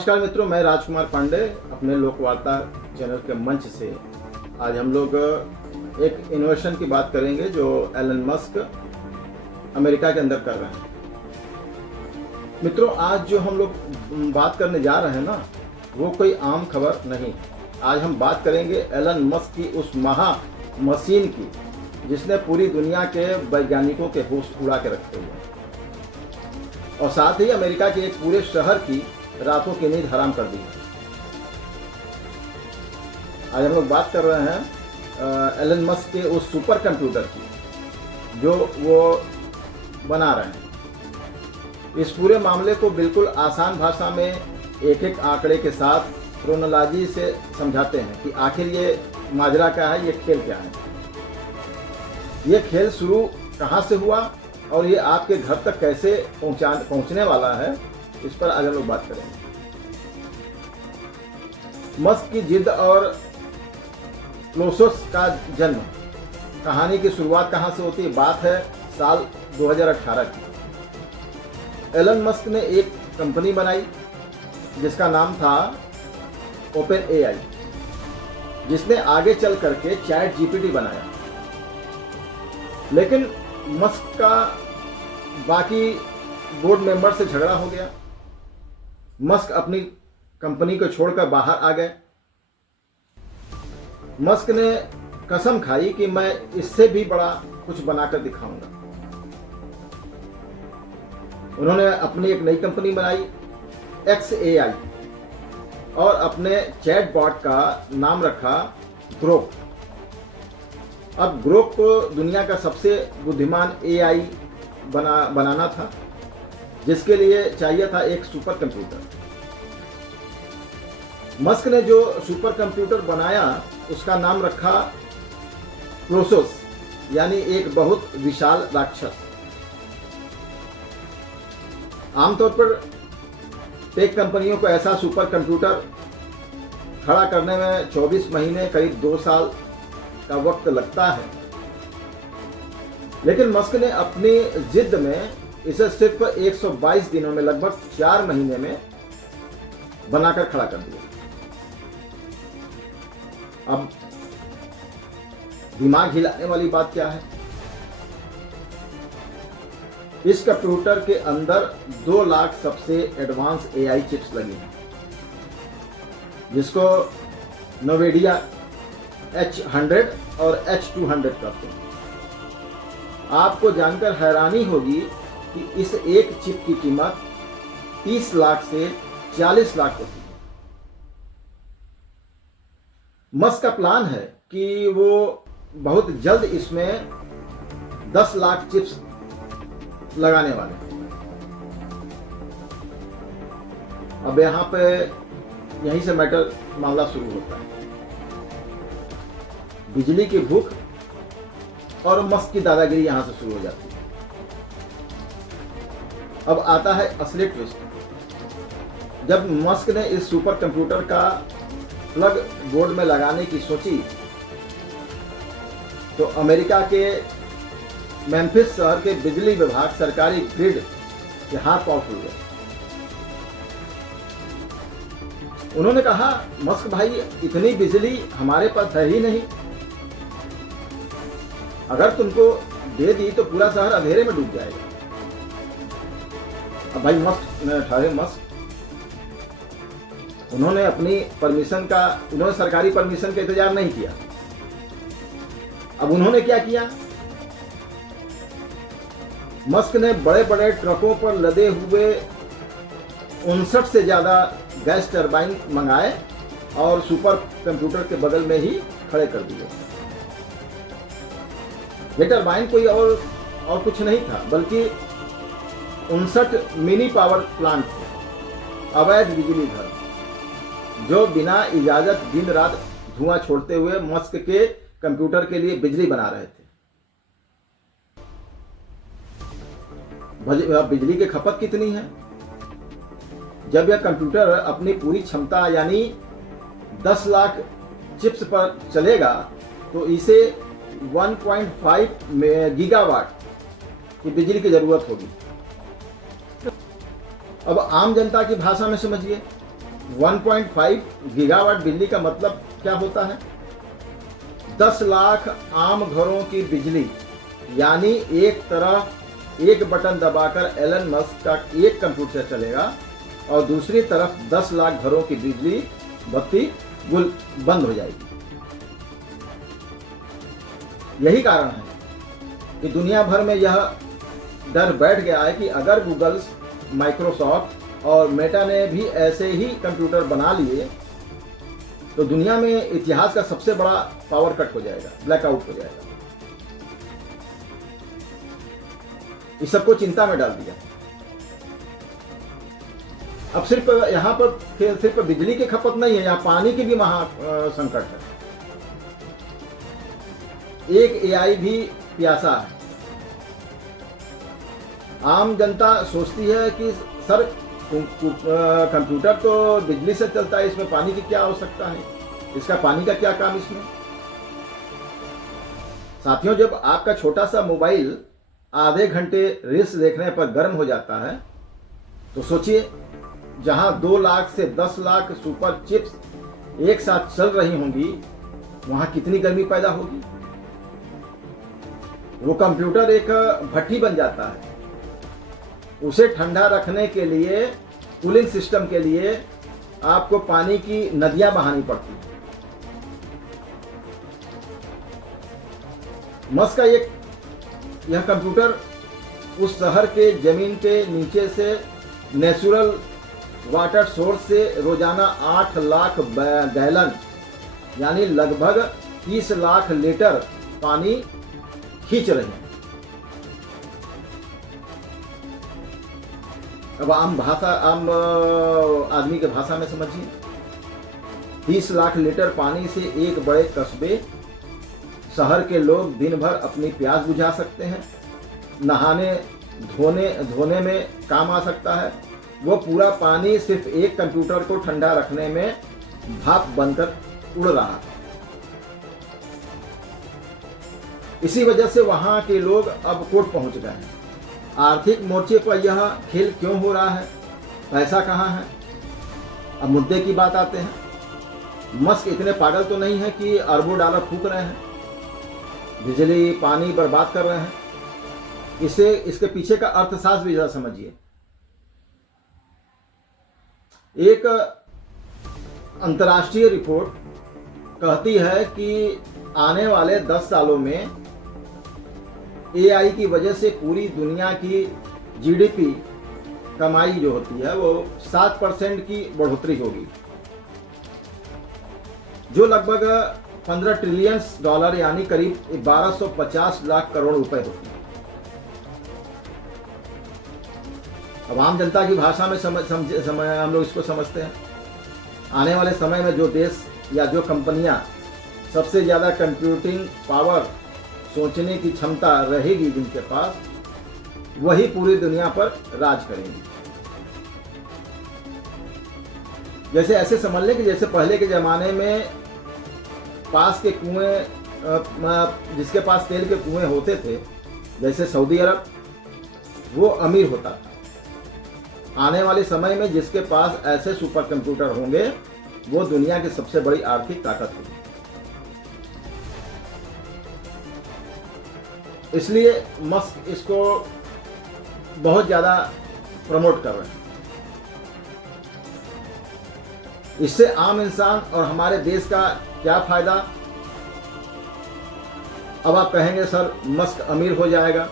नमस्कार मित्रों, मैं राजकुमार पांडे अपने लोकवार्ता चैनल के मंच से आज हम लोग एक इनोवेशन की बात करेंगे जो एलन मस्क अमेरिका के अंदर कर रहे हैं। मित्रों, आज जो हम लोग बात करने जा रहे हैं ना, वो कोई आम खबर नहीं। आज हम बात करेंगे एलन मस्क की उस महा मशीन की जिसने पूरी दुनिया के वैज्ञानिकों के होश उड़ा के रखे हुए हैं और साथ ही अमेरिका के एक पूरे शहर की रातों की नींद हराम कर दी है। आज हम लोग बात कर रहे हैं एलन मस्क के उस सुपर कंप्यूटर की जो वो बना रहे हैं। इस पूरे मामले को बिल्कुल आसान भाषा में एक एक आंकड़े के साथ क्रोनोलॉजी से समझाते हैं कि आखिर ये माजरा क्या है, ये खेल क्या है, ये खेल शुरू कहाँ से हुआ और ये आपके घर तक कैसे पहुँचने वाला है, इस पर आज हम लोग बात करेंगे। मस्क की जिद और क्लोसोस का जन्म, कहानी की शुरुआत कहाँ से होती है? बात है साल 2018 की। एलन मस्क ने एक कंपनी बनाई जिसका नाम था ओपन एआई, जिसने आगे चल करके चैट जीपीटी बनाया। लेकिन मस्क का बाकी बोर्ड मेंबर से झगड़ा हो गया। मस्क अपनी कंपनी को छोड़कर बाहर आ गए। मस्क ने कसम खाई कि मैं इससे भी बड़ा कुछ बनाकर दिखाऊंगा। उन्होंने अपनी एक नई कंपनी बनाई XAI और अपने चैटबॉट का नाम रखा ग्रोक। अब ग्रोक को दुनिया का सबसे बुद्धिमान AI बनाना था, जिसके लिए चाहिए था एक सुपर कंप्यूटर। मस्क ने जो सुपर कंप्यूटर बनाया उसका नाम रखा क्लोसोस, यानी एक बहुत विशाल राक्षस। आमतौर पर टेक कंपनियों को ऐसा सुपर कंप्यूटर खड़ा करने में 24 महीने करीब 2 साल का वक्त लगता है, लेकिन मस्क ने अपनी जिद में इसे सिर्फ 122 दिनों में, लगभग 4 महीने में बनाकर खड़ा कर दिया। अब दिमाग हिलाने वाली बात क्या है? इस कंप्यूटर के अंदर 2 लाख सबसे एडवांस AI चिप्स लगी हैं, जिसको नोवेडिया H100 और H200 कहते हैं। आपको जानकर हैरानी होगी कि इस एक चिप की कीमत 30 लाख से 40 लाख होती है। मस्क का प्लान है कि वो बहुत जल्द इसमें 10 लाख चिप्स लगाने वाले हैं। अब यहाँ पे यहीं से मैटर मामला शुरू होता है। बिजली की भूख और मस्क की दादागिरी यहां से शुरू हो जाती है। अब आता है असली ट्विस्ट। जब मस्क ने इस सुपर कंप्यूटर का प्लग बोर्ड में लगाने की सोची तो अमेरिका के मेम्फिस शहर के बिजली विभाग, सरकारी ग्रिड के हाथ पांव खुल गए। उन्होंने कहा, मस्क भाई, इतनी बिजली हमारे पास है ही नहीं। अगर तुमको दे दी तो पूरा शहर अंधेरे में डूब जाएगा। अब भाई मस्क ठहरे। मस्क उन्होंने सरकारी परमिशन का इंतजार नहीं किया। अब उन्होंने क्या किया? मस्क ने बड़े बड़े ट्रकों पर लदे हुए 59 से ज्यादा गैस टरबाइन मंगाए और सुपर कंप्यूटर के बगल में ही खड़े कर दिए। ये टरबाइन कोई और कुछ नहीं था, बल्कि 59 मिनी पावर प्लांट थे, अवैध बिजली घर, जो बिना इजाजत दिन रात धुआं छोड़ते हुए मस्क के कंप्यूटर के लिए बिजली बना रहे थे। बिजली की खपत कितनी है? जब यह कंप्यूटर अपनी पूरी क्षमता यानी 10 लाख चिप्स पर चलेगा तो इसे 1.5 गीगावाट की बिजली की जरूरत होगी। अब आम जनता की भाषा में समझिए, 1.5 गीगावाट बिजली का मतलब क्या होता है? 10 लाख आम घरों की बिजली, यानी एक तरफ एक बटन दबाकर एलन मस्क का एक कंप्यूटर चलेगा और दूसरी तरफ 10 लाख घरों की बिजली बत्ती बंद हो जाएगी। यही कारण है कि दुनिया भर में यह डर बैठ गया है कि अगर गूगल, माइक्रोसॉफ्ट और मेटा ने भी ऐसे ही कंप्यूटर बना लिए तो दुनिया में इतिहास का सबसे बड़ा पावर कट हो जाएगा, ब्लैकआउट हो जाएगा। इस सबको चिंता में डाल दिया। अब सिर्फ यहाँ पर सिर्फ बिजली की खपत नहीं है, यहाँ पानी की भी महा संकट है। एक एआई भी प्यासा है। आम जनता सोचती है कि सर कंप्यूटर तो बिजली से चलता है, इसमें पानी की क्या आवश्यकता है, इसका पानी का क्या काम इसमें। साथियों, जब आपका छोटा सा मोबाइल आधे घंटे रील्स देखने पर गर्म हो जाता है तो सोचिए, जहां 2 लाख से 10 लाख सुपर चिप्स एक साथ चल रही होंगी वहां कितनी गर्मी पैदा होगी। वो कंप्यूटर एक भट्टी बन जाता है। उसे ठंडा रखने के लिए, कूलिंग सिस्टम के लिए आपको पानी की नदियां बहानी पड़ती हैं। मस्क का यह कंप्यूटर उस शहर के जमीन के नीचे से नेचुरल वाटर सोर्स से रोजाना 8 लाख गैलन यानी लगभग 30 लाख लीटर पानी खींच रहे हैं। अब आम आदमी के भाषा में समझिए, 30 लाख लीटर पानी से एक बड़े कस्बे शहर के लोग दिन भर अपनी प्यास बुझा सकते हैं, नहाने धोने में काम आ सकता है। वो पूरा पानी सिर्फ एक कंप्यूटर को ठंडा रखने में भाप बनकर उड़ रहा है। इसी वजह से वहां के लोग अब कोर्ट पहुंच गए हैं। आर्थिक मोर्चे पर यह खेल क्यों हो रहा है? पैसा कहां है? अब मुद्दे की बात आते हैं। मस्क इतने पागल तो नहीं है कि अरबों डॉलर फूंक रहे हैं, बिजली पानी बर्बाद कर रहे हैं। इसके पीछे का अर्थशास्त्र भी जरा समझिए। एक अंतर्राष्ट्रीय रिपोर्ट कहती है कि आने वाले 10 सालों में एआई की वजह से पूरी दुनिया की जीडीपी कमाई जो होती है वो 7% की बढ़ोतरी होगी, जो लगभग 15 ट्रिलियन डॉलर यानी करीब 1250 लाख करोड़ रुपए होती है। अब आम जनता की भाषा में हम लोग इसको समझते हैं। आने वाले समय में जो देश या जो कंपनियां सबसे ज्यादा कंप्यूटिंग पावर, सोचने की क्षमता रहेगी जिनके पास, वही पूरी दुनिया पर राज करेंगी। जैसे ऐसे समझ लें कि जैसे पहले के जमाने में पास के कुएं, जिसके पास तेल के कुएं होते थे, जैसे सऊदी अरब, वो अमीर होता था। आने वाले समय में जिसके पास ऐसे सुपर कंप्यूटर होंगे वो दुनिया की सबसे बड़ी आर्थिक ताकत होगी। इसलिए मस्क इसको बहुत ज्यादा प्रमोट कर रहे हैं। इससे आम इंसान और हमारे देश का क्या फायदा? अब आप कहेंगे सर मस्क अमीर हो जाएगा,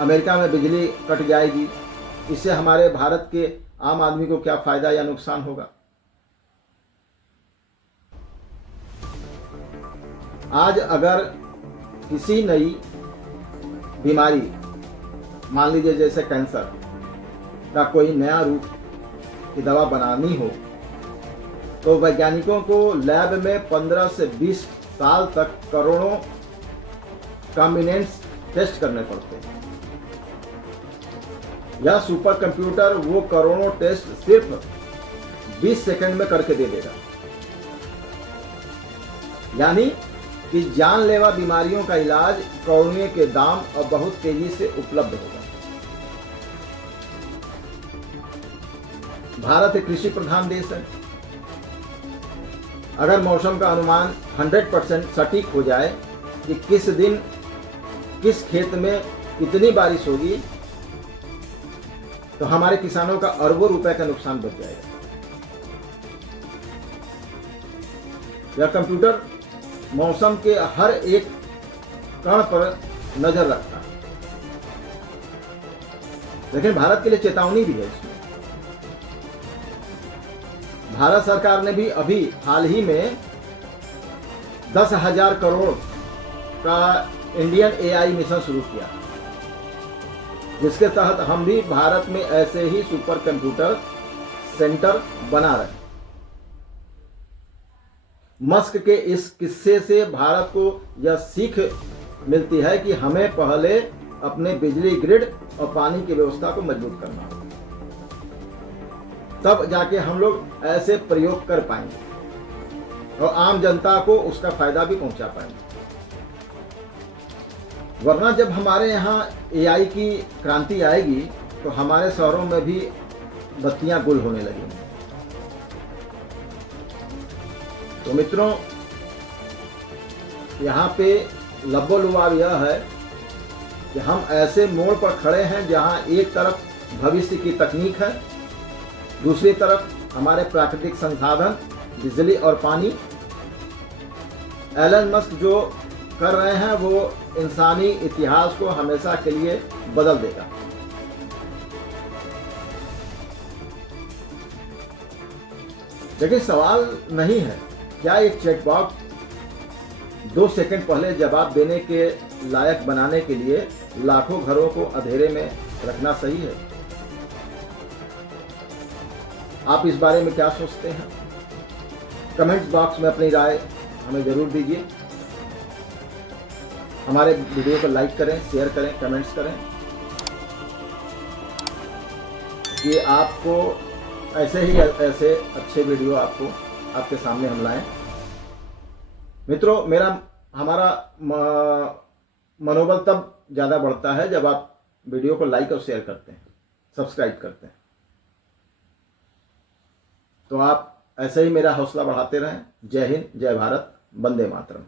अमेरिका में बिजली कट जाएगी, इससे हमारे भारत के आम आदमी को क्या फायदा या नुकसान होगा? आज अगर किसी नई बीमारी, मान लीजिए जैसे कैंसर का कोई नया रूप की दवा बनानी हो तो वैज्ञानिकों को लैब में 15 से 20 साल तक करोड़ों कॉम्बिनेंट्स टेस्ट करने पड़ते हैं। यह सुपर कंप्यूटर वो करोड़ों टेस्ट सिर्फ 20 सेकंड में करके दे देगा, यानी कि जानलेवा बीमारियों का इलाज करोड़ों के दाम और बहुत तेजी से उपलब्ध होगा। भारत एक कृषि प्रधान देश है। अगर मौसम का अनुमान 100% सटीक हो जाए कि किस दिन किस खेत में कितनी बारिश होगी, तो हमारे किसानों का अरबों रुपए का नुकसान बच जाएगा। यह कंप्यूटर मौसम के हर एक कण पर नजर रखता है। लेकिन भारत के लिए चेतावनी भी है इसमें। भारत सरकार ने भी अभी हाल ही में 10,000 करोड़ का इंडियन एआई मिशन शुरू किया, जिसके तहत हम भी भारत में ऐसे ही सुपर कंप्यूटर सेंटर बना रहे हैं। मस्क के इस किस्से से भारत को यह सीख मिलती है कि हमें पहले अपने बिजली ग्रिड और पानी की व्यवस्था को मजबूत करना होगा, तब जाके हम लोग ऐसे प्रयोग कर पाएंगे और आम जनता को उसका फायदा भी पहुंचा पाएंगे। वरना जब हमारे यहाँ एआई की क्रांति आएगी तो हमारे शहरों में भी बत्तियां गुल होने लगेंगी। तो मित्रों, यहाँ पे लब्बो-लुआब यह है कि हम ऐसे मोड़ पर खड़े हैं जहाँ एक तरफ भविष्य की तकनीक है, दूसरी तरफ हमारे प्राकृतिक संसाधन बिजली और पानी। एलन मस्क जो कर रहे हैं वो इंसानी इतिहास को हमेशा के लिए बदल देगा। लेकिन सवाल नहीं है, क्या एक चैटबॉट 2 सेकंड पहले जवाब देने के लायक बनाने के लिए लाखों घरों को अंधेरे में रखना सही है? आप इस बारे में क्या सोचते हैं? कमेंट्स बॉक्स में अपनी राय हमें जरूर दीजिए। हमारे वीडियो को लाइक करें, शेयर करें, कमेंट्स करें कि आपको ऐसे अच्छे वीडियो आपके सामने हम लाएं। मित्रों, हमारा मनोबल तब ज़्यादा बढ़ता है जब आप वीडियो को लाइक और शेयर करते हैं, सब्सक्राइब करते हैं। तो आप ऐसे ही मेरा हौसला बढ़ाते रहें। जय हिंद, जय भारत, वंदे मातरम।